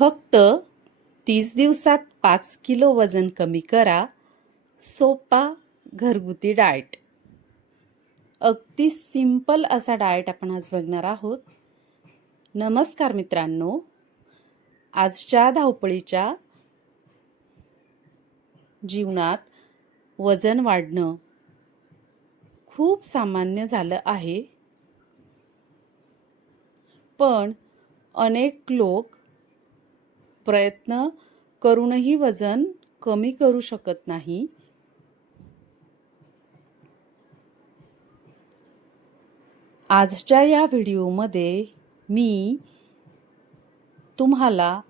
फक्त 30 दिवसात 5 किलो वजन कमी करा. सोपा घरगुती डाएट. अगदी सिंपल असा डाएट आपण आज बघणार आहोत. नमस्कार मित्रांनो, आजच्या धावपळीच्या जीवनात वजन वाढणं खूप सामान्य झालं आहे. पण अनेक लोक प्रयत्न करूनही वजन कमी करू शकत नाही. आजच्या या व्हिडिओमध्ये मी तुम्हाला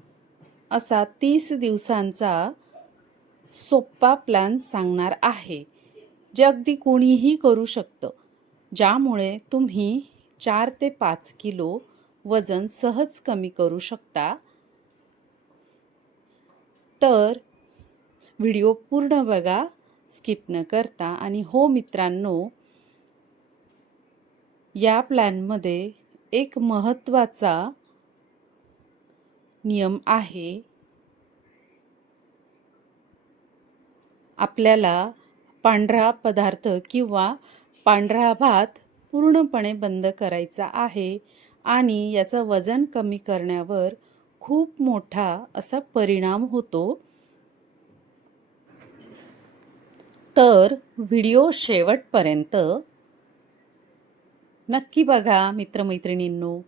असा 30 दिवसांचा सोपा प्लॅन सांगणार आहे, जे अगदी कोणीही करू शकतं, ज्यामुळे तुम्ही 4 ते 5 किलो वजन सहज कमी करू शकता. तर व्हिडिओ पूर्ण बघा, स्किप न करता. आणि हो मित्रांनो, या प्लॅनमध्ये एक महत्त्वाचा नियम आहे. आपल्याला पांढरा पदार्थ किंवा पांढरा भात पूर्णपणे बंद करायचा आहे आणि याचं वजन कमी करण्यावर खूप मोठा असा परिणाम होतो. तर व्हिडिओ शेवटपर्यंत नक्की बघा मित्रमैत्रिणींनो.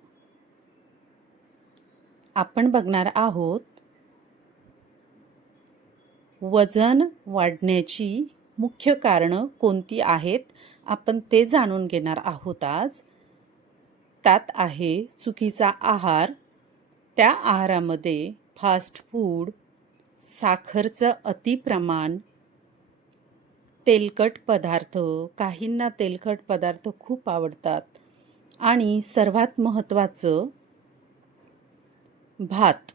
आपण बघणार आहोत वजन वाढण्याची मुख्य कारणं कोणती आहेत, आपण ते जाणून घेणार आहोत आज. त्यात आहे चुकीचा आहार. त्या आहारामध्ये फास्ट फूड, साखरचं अतिप्रमाण, तेलकट पदार्थ, काहींना तेलकट पदार्थ खूप आवडतात, आणि सर्वात महत्त्वाचं भात.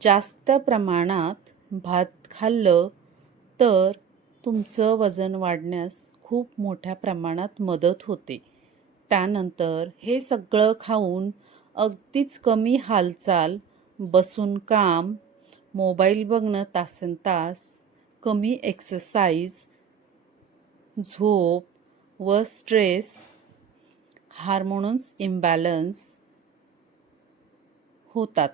जास्त प्रमाणात भात खाल्लं तर तुमचं वजन वाढण्यास खूप मोठ्या प्रमाणात मदत होते. त्यानंतर हे सगळं खाऊन अगदीच कमी हालचाल, बसून काम, मोबाईल बघणं तासनतास, कमी एक्सरसाइज, झोप व स्ट्रेस, हार्मोन्स इम्बॅलन्स होतात.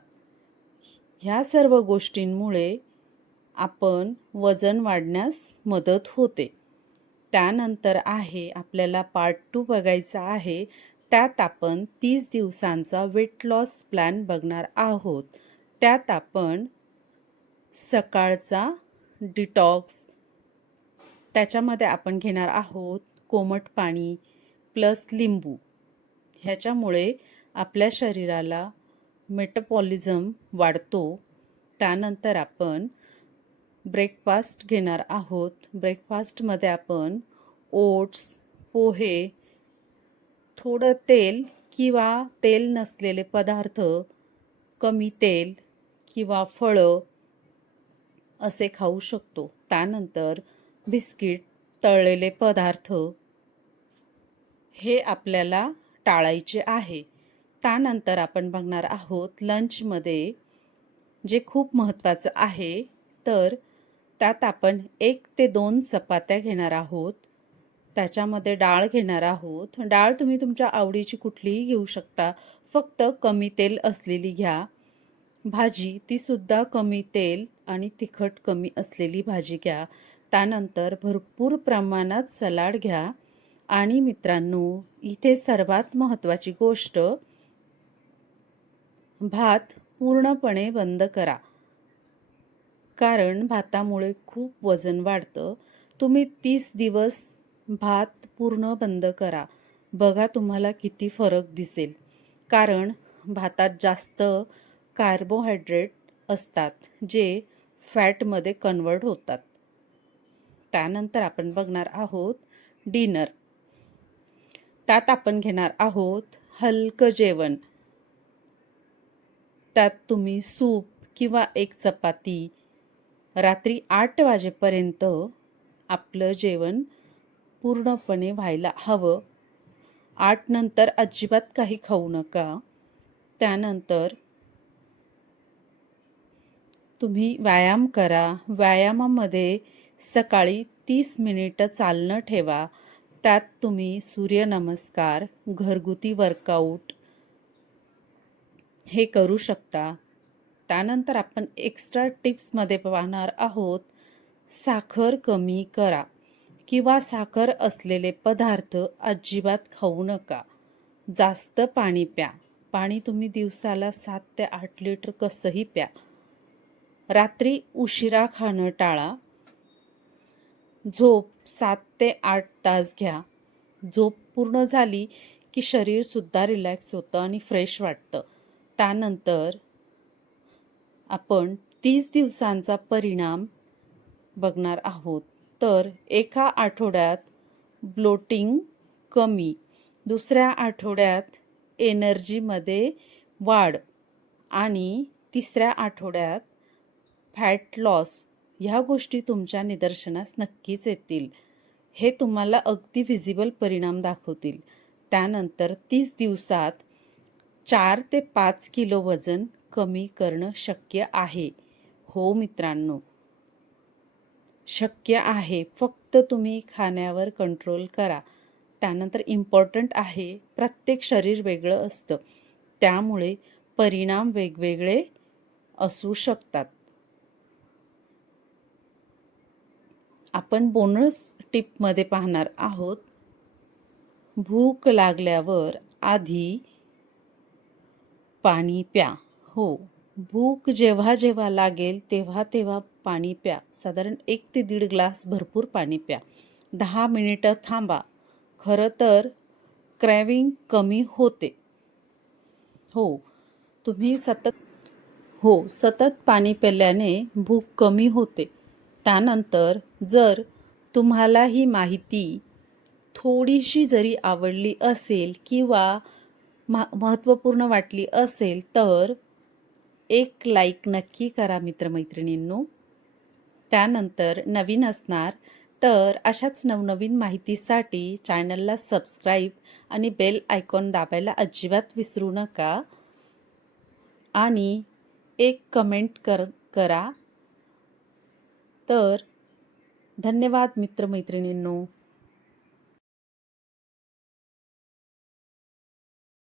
ह्या सर्व गोष्टींमुळे आपण वजन वाढण्यास मदत होते. त्यानंतर आहे आपल्याला पार्ट 2 बघायचा आहे. त्यात आपण 30 दिवसांचा वेट लॉस प्लॅन बघणार आहोत. त्यात आपण सकाळचा डिटॉक्स, त्याच्यामध्ये आपण घेणार आहोत कोमट पाणी प्लस लिंबू. ह्याच्यामुळे आपल्या शरीराला मेटाबॉलिझम वाढतो. त्यानंतर आपण ब्रेकफास्ट घेणार आहोत. ब्रेकफास्टमध्ये आपण ओट्स, पोहे, थोडं तेल किंवा तेल नसलेले पदार्थ, कमी तेल किंवा फळं असे खाऊ शकतो. त्यानंतर बिस्किट, तळलेले पदार्थ हे आपल्याला टाळायचे आहे. त्यानंतर आपण बघणार आहोत लंचमध्ये जे खूप महत्त्वाचं आहे. तर त्यात आपण 1 ते 2 चपात्या घेणार आहोत. त्याच्यामध्ये डाळ घेणार आहोत. डाळ तुम्ही तुमच्या आवडीची कुठलीही घेऊ शकता, फक्त कमी तेल असलेली घ्या. भाजी तीसुद्धा कमी तेल आणि तिखट कमी असलेली भाजी घ्या. त्यानंतर भरपूर प्रमाणात सलाड घ्या. आणि मित्रांनो, इथे सर्वात महत्त्वाची गोष्ट, भात पूर्णपणे बंद करा, कारण भातामुळे खूप वजन वाढतं. तुम्ही 30 दिवस भात पूर्ण बंद करा, बघा तुम्हाला किती फरक दिसेल. कारण भातात जास्त कार्बोहायड्रेट असतात, जे फॅटमध्ये कन्वर्ट होतात. त्यानंतर आपण बघणार आहोत डिनर. त्यात आपण घेणार आहोत हलकं जेवण. त्यात तुम्ही सूप किंवा एक चपाती. रात्री 8 वाजेपर्यंत आपलं जेवण पूर्णपणे व्हायला हवं. 8 नंतर अजिबात काही खाऊ नका. त्यानंतर तुम्ही व्यायाम करा. व्यायामामध्ये सकाळी 30 मिनिटं चालणं ठेवा. त्यात तुम्ही सूर्यनमस्कार, घरगुती वर्कआउट हे करू शकता. त्यानंतर आपण एक्स्ट्रा टिप्समध्ये पाहणार आहोत, साखर कमी करा किंवा साखर असलेले पदार्थ अजिबात खाऊ नका. जास्त पाणी प्या. पाणी तुम्ही दिवसाला 7 ते 8 लिटर कसंही प्या. रात्री उशिरा खाणं टाळा. झोप 7 ते 8 तास घ्या. झोप पूर्ण झाली की शरीरसुद्धा रिलॅक्स होतं आणि फ्रेश वाटतं. त्यानंतर आपण 30 दिवसांचा परिणाम बघणार आहोत. तर एका आठवड्यात ब्लोटिंग कमी, दुसऱ्या आठवड्यात एनर्जीमध्ये वाढ आणि तिसऱ्या आठवड्यात फॅट लॉस ह्या गोष्टी तुमच्या निदर्शनास नक्कीच येतील. हे तुम्हाला अगदी व्हिजिबल परिणाम दाखवतील. त्यानंतर 30 दिवसात 4 ते 5 किलो वजन कमी करणं शक्य आहे. हो मित्रांनो, शक्य आहे. फक्त तुम्ही खाण्यावर कंट्रोल करा. त्यानंतर इम्पॉर्टंट आहे, प्रत्येक शरीर वेगळं असतं. त्यामुळे परिणाम वेगवेगळे असू शकतात. आपण बोनस टिपमध्ये पाहणार आहोत, भूक लागल्यावर आधी पाणी प्या. हो, भूक जेव्हा जेव्हा लागेल तेव्हा तेव्हा पाणी प्या. साधारण 1 ते 1.5 ग्लास भरपूर पाणी प्या. 10 मिनिटं थांबा. खरं तर क्रेव्हिंग कमी होते. हो, तुम्ही सतत पाणी प्यायल्याने भूक कमी होते. त्यानंतर जर तुम्हाला ही माहिती थोडीशी जरी आवडली असेल किंवा महत्त्वपूर्ण वाटली असेल तर एक लाईक नक्की करा मित्रमैत्रिणींनो. त्यानंतर नवीन असणार तर अशाच नवनवीन माहितीसाठी चॅनलला सबस्क्राईब आणि बेल आयकॉन दाबायला अजिबात विसरू नका आणि एक कमेंट करा. तर धन्यवाद मित्रमैत्रिणींनो.